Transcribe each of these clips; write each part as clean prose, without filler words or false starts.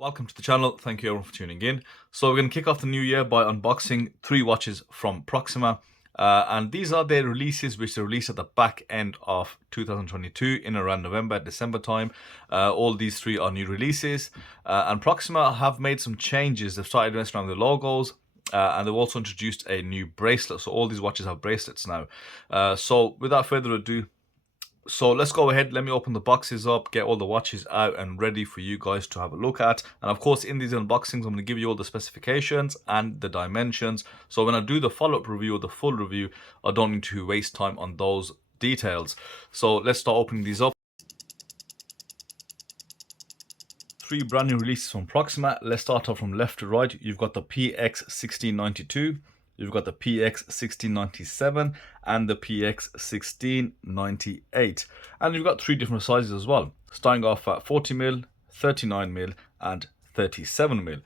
Welcome to the channel. Thank you everyone for tuning in. So we're going to kick off the new year by unboxing 3 watches from Proxima. And these are their releases which they released at the back end of 2022 in around November, December time. All these 3 are new releases. And Proxima have made some changes. They've started messing around with the logos. And they've also introduced a new bracelet. So all these watches have bracelets now. So without further ado, so let's go ahead. Let me open the boxes up, get all the watches out and ready for you guys to have a look at. And of course, in these unboxings, I'm going to give you all the specifications and the dimensions. So when I do the follow-up review or the full review, I don't need to waste time on those details. So let's start opening these up. 3 brand new releases from Proxima. Let's start off from left to right. You've got the PX1692. You've got the PX1697 and the PX1698. And you've got 3 different sizes as well, starting off at 40mm, 39mm and 37mm.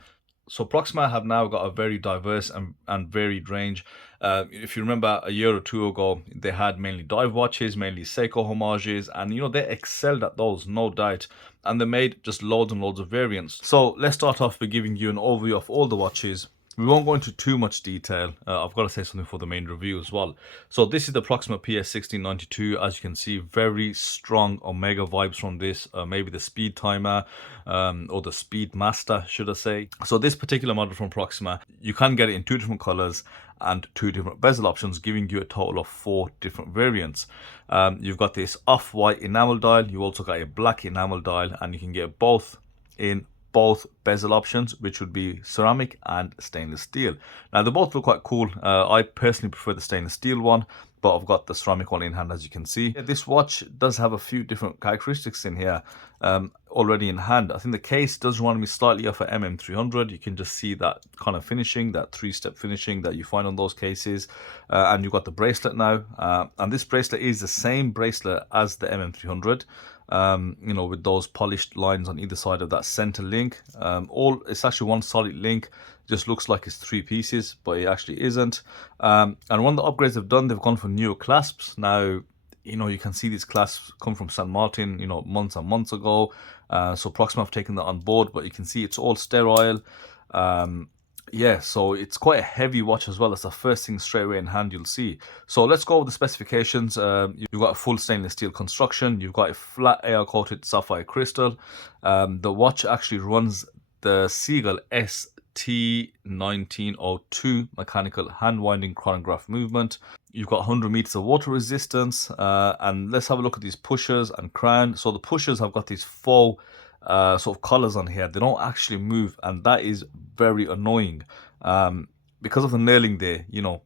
So Proxima have now got a very diverse and varied range. If you remember a year or 2 ago, they had mainly dive watches, mainly Seiko homages, and they excelled at those, no doubt. And they made just loads and loads of variants. So let's start off by giving you an overview of all the watches. We won't go into too much detail. I've got to say something for the main review as well. So this is the Proxima PX1692. As you can see, very strong Omega vibes from this. Maybe the speed timer or the speed master, should I say. So this particular model from Proxima, you can get it in 2 different colors and 2 different bezel options, giving you a total of 4 different variants. You've got this off-white enamel dial. You also got a black enamel dial, and you can get both in both bezel options, which would be ceramic and stainless steel. Now they both look quite cool. I personally prefer the stainless steel one, but I've got the ceramic one in hand, as you can see. This watch does have a few different characteristics in here already in hand. I think the case does remind me slightly of an MM300. You can just see that kind of finishing, that 3-step finishing that you find on those cases. And you've got the bracelet now, and this bracelet is the same bracelet as the MM300. With those polished lines on either side of that center link. It's actually one solid link. Just looks like it's 3 pieces, but it actually isn't. And one of the upgrades they've done, they've gone for newer clasps. Now, you can see these clasps come from St. Martin, months and months ago. So Proxima have taken that on board, but you can see it's all sterile. Yeah, so it's quite a heavy watch as well. That's the first thing straight away in hand you'll see. So let's go over the specifications. You've got a full stainless steel construction. You've got a flat AR coated sapphire crystal. The watch actually runs the Seagull ST1902 mechanical hand winding chronograph movement. You've got 100 meters of water resistance. And let's have a look at these pushers and crown. So the pushers have got these faux sort of collars on here. They don't actually move, and that is very annoying because of the knurling there. You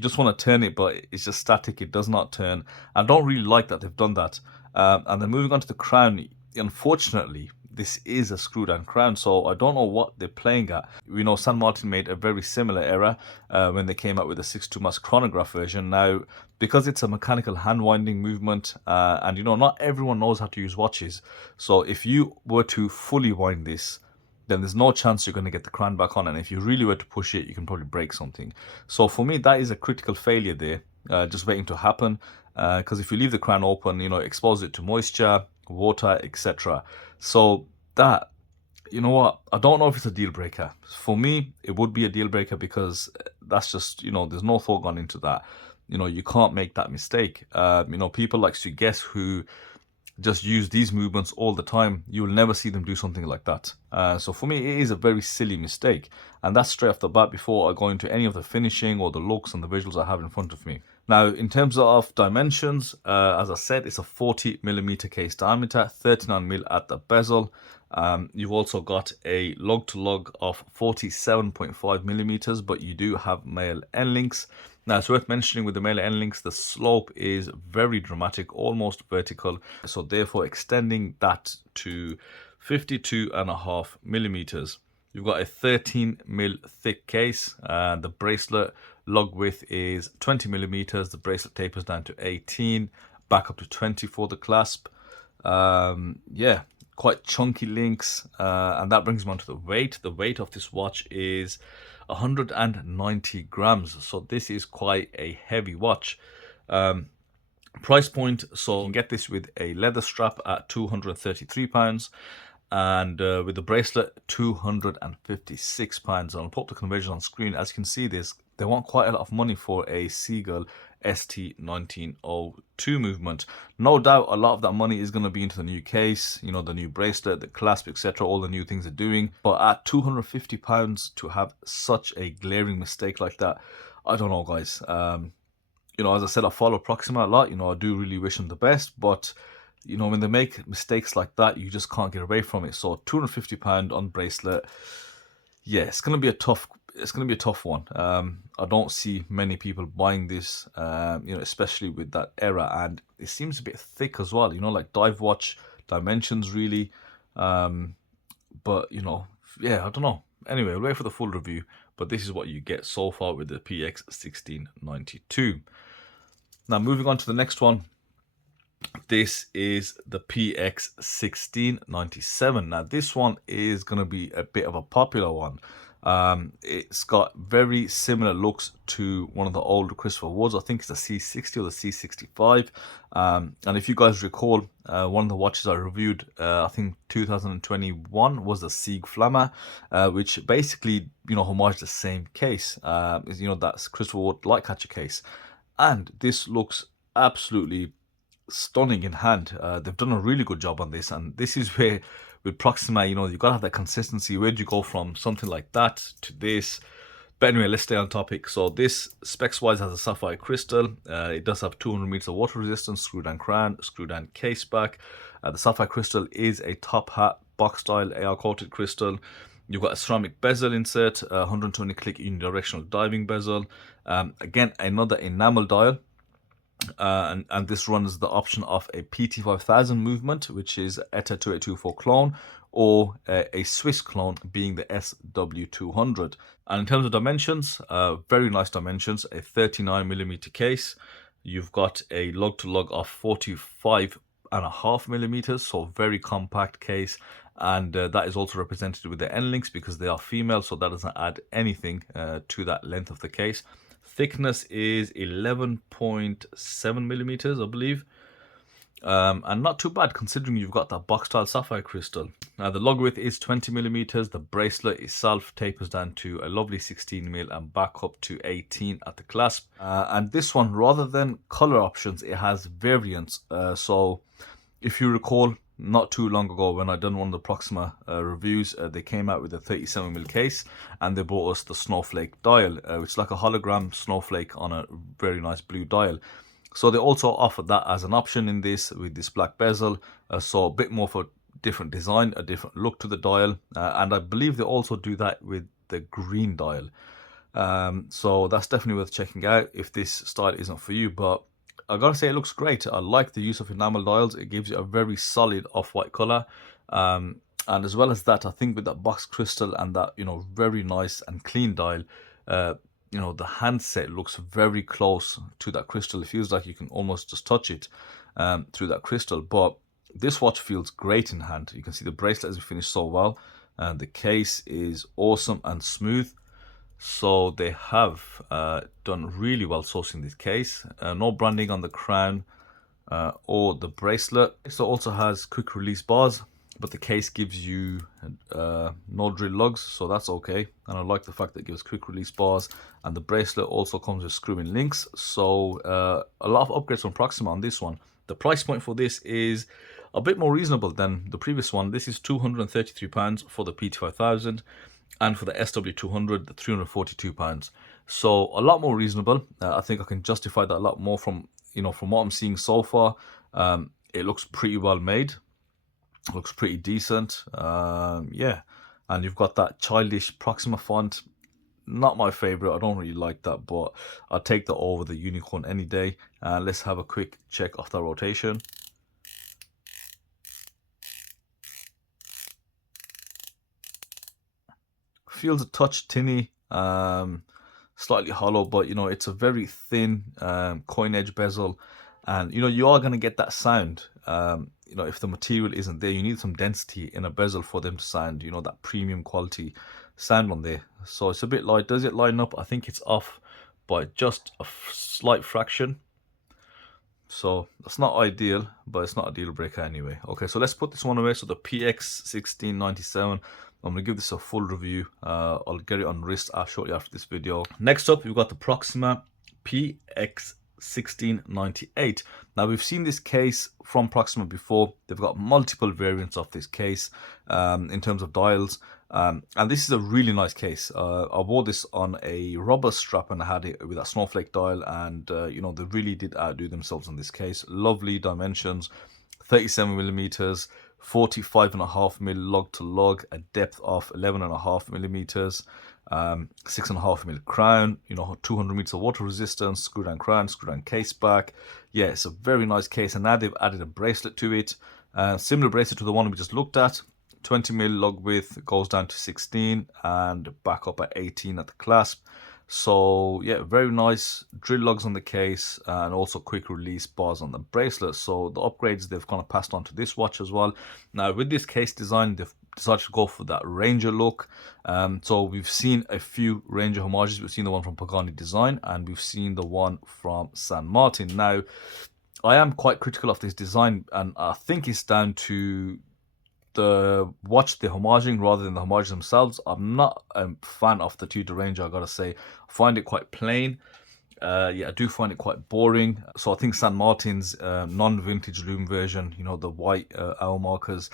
just want to turn it, but it's just static. It does not turn. I don't really like that they've done that. And then moving on to the crown, unfortunately this is a screw down crown, so I don't know what they're playing at. We know St. Martin made a very similar error when they came out with the 6.2 mass chronograph version. Now, because it's a mechanical hand winding movement, and not everyone knows how to use watches, so if you were to fully wind this, then there's no chance you're going to get the crown back on, and if you really were to push it, you can probably break something. So for me, that is a critical failure there, just waiting to happen, because if you leave the crown open, expose it to moisture, water, etc. So that, I don't know if it's a deal breaker. For me, it would be a deal breaker, because that's just, there's no thought gone into that. You can't make that mistake. People like Sugues who just use these movements all the time, you will never see them do something like that. So for me, it is a very silly mistake, and that's straight off the bat before I go into any of the finishing or the looks and the visuals I have in front of me. Now, in terms of dimensions, as I said, it's a 40mm case diameter, 39mm at the bezel. You've also got a lug-to-lug of 47.5mm, but you do have male end links. Now, it's worth mentioning with the male end links, the slope is very dramatic, almost vertical. So therefore, extending that to 52.5mm. You've got a 13mm thick case, and the bracelet lug width is 20mm. The bracelet tapers down to 18, back up to 20 for the clasp. Yeah, quite chunky links, and that brings me on to the weight. The weight of this watch is 190 grams, so this is quite a heavy watch. Price point, so you can get this with a leather strap at £233, and with the bracelet, £256. I'll put the conversion on screen. As you can see, they want quite a lot of money for a Seagull ST1902 movement. No doubt a lot of that money is going to be into the new case, you know, the new bracelet, the clasp, etc., all the new things they're doing. But at £250 to have such a glaring mistake like that, I don't know, guys. You know, as I said, I follow Proxima a lot. You know, I do really wish them the best, but you know, when they make mistakes like that, you just can't get away from it. So £250 on bracelet, yeah, it's gonna be a tough. It's gonna be a tough one. I don't see many people buying this, you know, especially with that error, and it seems a bit thick as well. You know, like dive watch dimensions, really. But you know, yeah, I don't know. Anyway, we'll wait for the full review. But this is what you get so far with the PX1692. Now, moving on to the next one. This is the PX1697. Now, this one is going to be a bit of a popular one. It's got very similar looks to one of the older Christopher Woods. I think it's the C60 or the C65. And if you guys recall, one of the watches I reviewed, I think 2021, was the Sieg Flammer, which basically, you know, homage the same case. You know, that's Christopher Wood Lightcatcher case. And this looks absolutely stunning in hand. They've done a really good job on this, and this is where with Proxima, you know, you've got to have that consistency. Where do you go from something like that to this? But anyway, let's stay on topic. So this specs wise has a sapphire crystal. It does have 200 meters of water resistance, screw down crown, screw down case back. The sapphire crystal is a top hat box style AR coated crystal. You've got a ceramic bezel insert, 120 click unidirectional diving bezel. Again, another enamel dial. And this runs the option of a PT5000 movement, which is ETA 2824 clone, or a Swiss clone being the SW200. And in terms of dimensions, very nice dimensions, a 39mm case. You've got a lug to lug of 45.5mm, so very compact case. And that is also represented with the end links because they are female, so that doesn't add anything to that length of the case. Thickness is 11.7mm, I believe. And not too bad considering you've got that box style sapphire crystal. Now the lug width is 20mm. The bracelet itself tapers down to a lovely 16mm and back up to 18 at the clasp. And this one, rather than color options, it has variants. So if you recall, not too long ago when I done one of the Proxima reviews, they came out with a 37mm case and they brought us the snowflake dial, which is like a hologram snowflake on a very nice blue dial. So they also offered that as an option in this with this black bezel, so a bit more for different design, a different look to the dial, and I believe they also do that with the green dial. So that's definitely worth checking out if this style isn't for you, but I gotta say it looks great. I like the use of enamel dials. It gives you a very solid off-white color, and as well as that, I think with that box crystal and that, you know, very nice and clean dial, you know, the handset looks very close to that crystal. It feels like you can almost just touch it through that crystal. But this watch feels great in hand. You can see the bracelet has finished so well, and the case is awesome and smooth. So they have done really well sourcing this case. No branding on the crown or the bracelet. It also has quick release bars, but the case gives you no drill lugs, so that's okay. And I like the fact that it gives quick release bars, and the bracelet also comes with screw-in links. So a lot of upgrades from Proxima on this one. The price point for this is a bit more reasonable than the previous one. This is £233 for the PT5000. And for the SW200, the £342. So a lot more reasonable. I think I can justify that a lot more from, you know, from what I'm seeing so far. It looks pretty well made. It looks pretty decent. Yeah. And you've got that childish Proxima font. Not my favorite. I don't really like that, but I'll take that over the unicorn any day. Let's have a quick check of that rotation. Feels a touch tinny, slightly hollow, but you know, it's a very thin coin edge bezel, and you know, you are going to get that sound. You know, if the material isn't there, you need some density in a bezel for them to sound, you know, that premium quality sound on there. So it's a bit light. Does it line up? I think it's off by just a slight fraction. So that's not ideal, but it's not a deal breaker anyway. Okay, so let's put this one away. So the PX1697, I'm gonna give this a full review. I'll get it on wrist shortly after this video. Next up, we've got the Proxima PX1698. Now we've seen this case from Proxima before. They've got multiple variants of this case in terms of dials. And this is a really nice case. I wore this on a rubber strap and I had it with a snowflake dial, and you know, they really did outdo themselves in this case. Lovely dimensions, 37 millimeters, 45.5 mil log to log, a depth of 11.5 millimeters, 6.5 mil crown, you know, 200 meters of water resistance, screw down crown, screw down case back. Yeah, it's a very nice case, and now they've added a bracelet to it, similar bracelet to the one we just looked at. 20 mil lug width, goes down to 16 and back up at 18 at the clasp. So yeah, very nice drill lugs on the case, and also quick release bars on the bracelet. So the upgrades they've kind of passed on to this watch as well. Now with this case design, they've decided to go for that Ranger look. So we've seen a few Ranger homages. We've seen the one from Pagani Design, and we've seen the one from San Martin. Now I am quite critical of this design, and I think it's down to the watch they're homaging rather than the homages themselves. I'm not a fan of the Tudor Ranger, I gotta say. I find it quite plain. Yeah, I do find it quite boring. So I think San Martin's non-vintage loom version, you know, the white hour markers,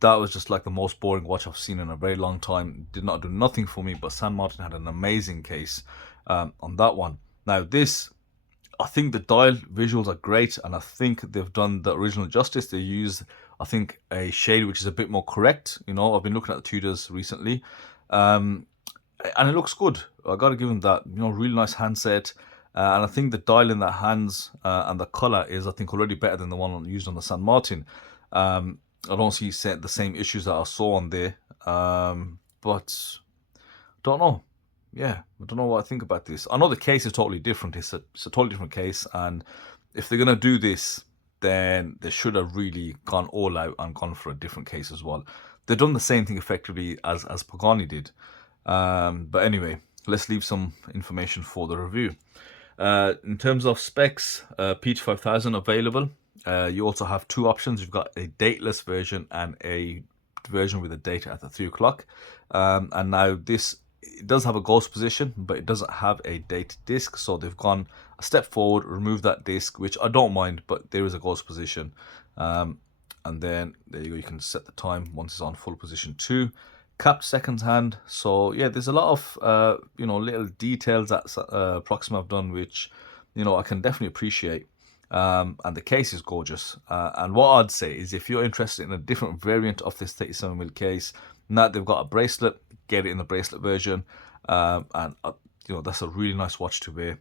that was just like the most boring watch I've seen in a very long time. Did not do nothing for me, but San Martin had an amazing case on that one. Now this, I think the dial visuals are great, and I think they've done the original justice. They used, I think, a shade which is a bit more correct. You know, I've been looking at the Tudors recently, and it looks good. I got to give them that. You know, really nice handset, and I think the dial in the hands and the color is, I think, already better than the one used on the San Martin. I don't see the same issues that I saw on there, but don't know. Yeah, I don't know what I think about this. I know the case is totally different. It's a totally different case, and if they're gonna do this, then they should have really gone all out and gone for a different case as well. They've done the same thing effectively as Pagani did. But anyway, let's leave some information for the review. In terms of specs, P5000 available. You also have two options. You've got a dateless version and a version with a date at the 3 o'clock. And now this, it does have a ghost position, but it doesn't have a date disc. So they've gone a step forward, removed that disc, which I don't mind, but there is a ghost position. And then there you go, you can set the time once it's on full position 2. Capped seconds hand. So yeah, there's a lot of you know, little details that Proxima have done, which, you know, I can definitely appreciate. And the case is gorgeous. And what I'd say is, if you're interested in a different variant of this 37mm case, now they've got a bracelet, get it in the bracelet version. And you know, that's a really nice watch to wear.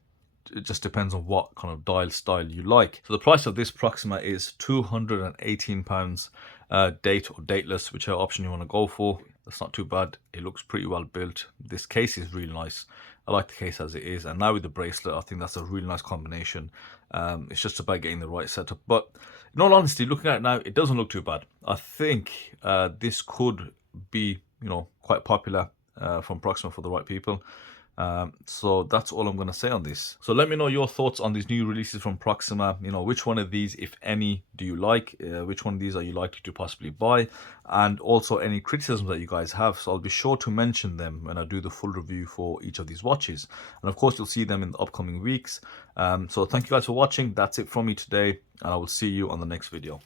It just depends on what kind of dial style you like. So the price of this Proxima is £218, date or dateless, whichever option you want to go for. That's not too bad. It looks pretty well built. This case is really nice. I like the case as it is, and now with the bracelet, I think that's a really nice combination. It's just about getting the right setup. But in all honesty, looking at it now, it doesn't look too bad. I think this could be, you know, quite popular from Proxima for the right people. So that's all I'm going to say on this. So let me know your thoughts on these new releases from Proxima. You know, which one of these, if any, do you like? Which one of these are you likely to possibly buy? And also any criticisms that you guys have. So I'll be sure to mention them when I do the full review for each of these watches. And of course, you'll see them in the upcoming weeks. So thank you guys for watching. That's it from me today, and I will see you on the next video.